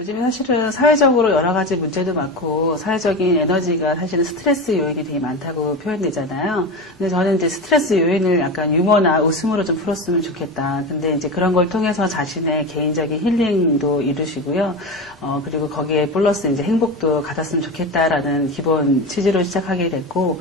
요즘에 사실은 사회적으로 여러 가지 문제도 많고 사회적인 에너지가 사실은 스트레스 요인이 되게 많다고 표현되잖아요. 근데 저는 이제 스트레스 요인을 약간 유머나 웃음으로 좀 풀었으면 좋겠다. 근데 이제 그런 걸 통해서 자신의 개인적인 힐링도 이루시고요. 그리고 거기에 플러스 이제 행복도 가졌으면 좋겠다라는 기본 취지로 시작하게 됐고,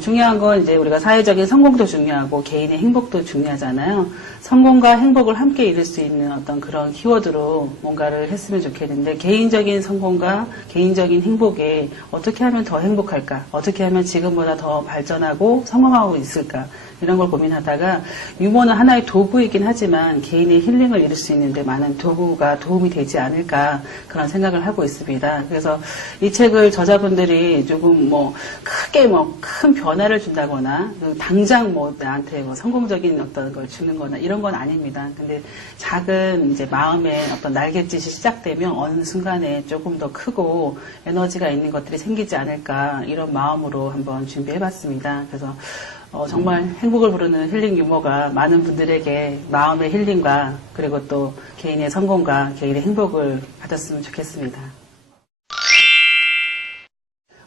중요한 건 이제 우리가 사회적인 성공도 중요하고 개인의 행복도 중요하잖아요. 성공과 행복을 함께 이룰 수 있는 어떤 그런 키워드로 뭔가를 했으면 좋겠는데, 개인적인 성공과 개인적인 행복에 어떻게 하면 더 행복할까? 어떻게 하면 지금보다 더 발전하고 성공하고 있을까? 이런 걸 고민하다가, 유머는 하나의 도구이긴 하지만 개인의 힐링을 이룰 수 있는데 많은 도구가 도움이 되지 않을까, 그런 생각을 하고 있습니다. 그래서 이 책을 저자분들이 조금 크게 큰 변화를 준다거나 당장 나한테 성공적인 어떤 걸 주는 거나 이런 건 아닙니다. 근데 작은 이제 마음의 어떤 날갯짓이 시작되면 어느 순간에 조금 더 크고 에너지가 있는 것들이 생기지 않을까, 이런 마음으로 한번 준비해봤습니다. 그래서 정말 행복을 부르는 힐링 유머가 많은 분들에게 마음의 힐링과 그리고 또 개인의 성공과 개인의 행복을 받았으면 좋겠습니다.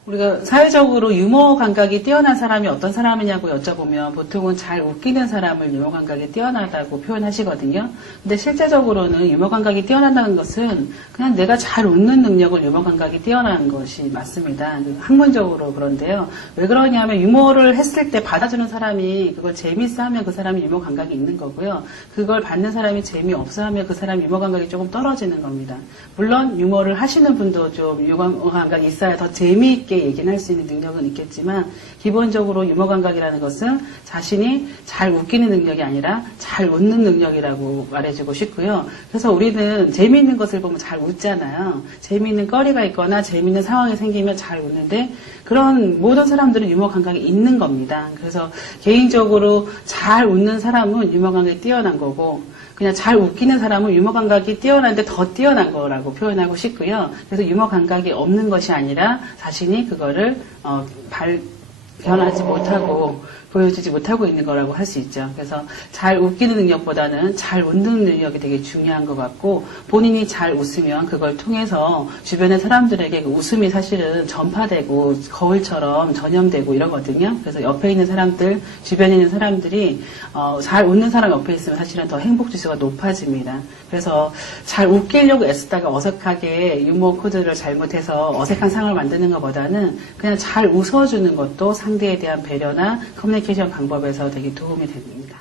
우리가 사회적으로 유머 감각이 뛰어난 사람이 어떤 사람이냐고 여쭤보면 보통은 잘 웃기는 사람을 유머 감각이 뛰어나다고 표현하시거든요. 근데 실제적으로는 유머 감각이 뛰어난다는 것은 그냥 내가 잘 웃는 능력을 유머 감각이 뛰어난 것이 맞습니다. 학문적으로 그런데요. 왜 그러냐면 유머를 했을 때 받아주는 사람이 그걸 재미있어 하면 그 사람이 유머 감각이 있는 거고요. 그걸 받는 사람이 재미없어 하면 그 사람 유머 감각이 조금 떨어지는 겁니다. 물론 유머를 하시는 분도 좀 유머 감각이 있어야 더 재미있게 얘기는 할 수 있는 능력은 있겠지만, 기본적으로 유머 감각이라는 것은 자신이 잘 웃기는 능력이 아니라 잘 웃는 능력이라고 말해주고 싶고요. 그래서 우리는 재미있는 것을 보면 잘 웃잖아요. 재미있는 거리가 있거나 재미있는 상황이 생기면 잘 웃는데, 그런 모든 사람들은 유머 감각이 있는 겁니다. 그래서 개인적으로 잘 웃는 사람은 유머 감각이 뛰어난 거고, 그냥 잘 웃기는 사람은 유머 감각이 뛰어난데 더 뛰어난 거라고 표현하고 싶고요. 그래서 유머 감각이 없는 것이 아니라 자신이 그거를 변하지 못하고 보여주지 못하고 있는 거라고 할 수 있죠. 그래서 잘 웃기는 능력보다는 잘 웃는 능력이 되게 중요한 것 같고, 본인이 잘 웃으면 그걸 통해서 주변의 사람들에게 그 웃음이 사실은 전파되고 거울처럼 전염되고 이러거든요. 그래서 옆에 있는 사람들, 주변에 있는 사람들이 잘 웃는 사람 옆에 있으면 사실은 더 행복지수가 높아집니다. 그래서 잘 웃기려고 애쓰다가 어색하게 유머 코드를 잘못해서 어색한 상황을 만드는 것보다는 그냥 잘 웃어주는 것도 상대에 대한 배려나 커뮤니케이션 방법에서 되게 도움이 됩니다.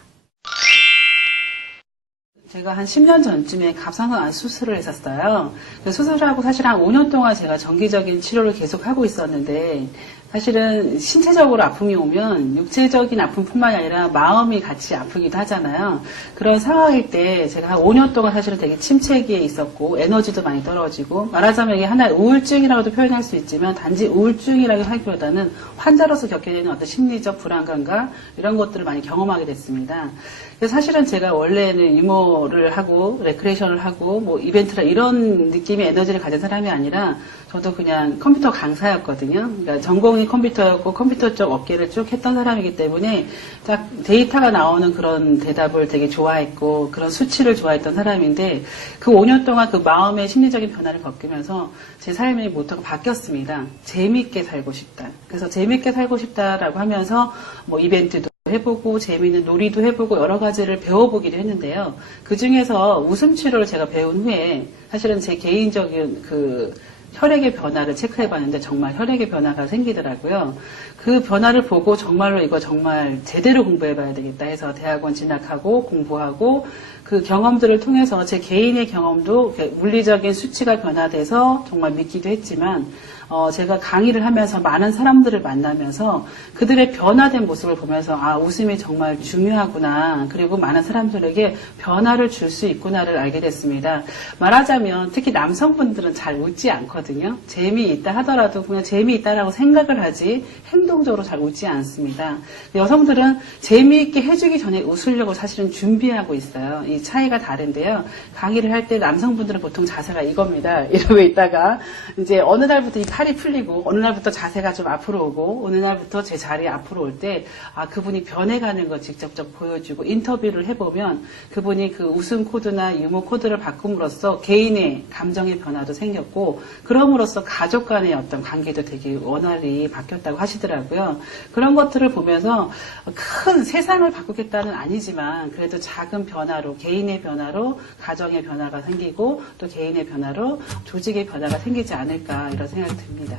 제가 한 10년 전쯤에 갑상선 수술을 했었어요. 수술하고 사실 한 5년 동안 제가 정기적인 치료를 계속 하고 있었는데, 사실은 신체적으로 아픔이 오면 육체적인 아픔뿐만이 아니라 마음이 같이 아프기도 하잖아요. 그런 상황일 때 제가 한 5년 동안 사실은 되게 침체기에 있었고 에너지도 많이 떨어지고, 말하자면 이게 하나의 우울증이라고도 표현할 수 있지만 단지 우울증이라고 하기보다는 환자로서 겪게 되는 어떤 심리적 불안감과 이런 것들을 많이 경험하게 됐습니다. 그래서 사실은 제가 원래는 유머를 하고 레크레이션을 하고 이벤트라 이런 느낌의 에너지를 가진 사람이 아니라, 저도 그냥 컴퓨터 강사였거든요. 그러니까 전공이 컴퓨터였고 컴퓨터 쪽 업계를 쭉 했던 사람이기 때문에 딱 데이터가 나오는 그런 대답을 되게 좋아했고 그런 수치를 좋아했던 사람인데, 그 5년 동안 그 마음의 심리적인 변화를 겪으면서 제 삶의 모토가 바뀌었습니다. 재미있게 살고 싶다. 그래서 재미있게 살고 싶다라고 하면서 이벤트도 해보고 재미있는 놀이도 해보고 여러 가지를 배워보기도 했는데요. 그 중에서 웃음 치료를 제가 배운 후에 사실은 제 개인적인 혈액의 변화를 체크해봤는데 정말 혈액의 변화가 생기더라고요. 그 변화를 보고 정말로 이거 정말 제대로 공부해봐야 되겠다 해서 대학원 진학하고 공부하고, 그 경험들을 통해서 제 개인의 경험도 물리적인 수치가 변화돼서 정말 믿기도 했지만, 제가 강의를 하면서 많은 사람들을 만나면서 그들의 변화된 모습을 보면서 웃음이 정말 중요하구나, 그리고 많은 사람들에게 변화를 줄 수 있구나를 알게 됐습니다. 말하자면 특히 남성분들은 잘 웃지 않거든요. 재미있다 하더라도 그냥 재미있다라고 생각을 하지 행동적으로 잘 웃지 않습니다. 여성들은 재미있게 해주기 전에 웃으려고 사실은 준비하고 있어요. 이 이 차이가 다른데요. 강의를 할 때 남성분들은 보통 자세가 이겁니다. 이러고 있다가 이제 어느 날부터 이 팔이 풀리고 어느 날부터 자세가 좀 앞으로 오고 어느 날부터 제 자리에 앞으로 올 때 그분이 변해가는 거 직접적 보여주고 인터뷰를 해보면 그분이 그 웃음 코드나 유머 코드를 바꿈으로써 개인의 감정의 변화도 생겼고 그럼으로써 가족 간의 어떤 관계도 되게 원활히 바뀌었다고 하시더라고요. 그런 것들을 보면서 큰 세상을 바꾸겠다는 아니지만 그래도 작은 변화로 개인의 변화로 가정의 변화가 생기고 또 개인의 변화로 조직의 변화가 생기지 않을까 이런 생각이 듭니다.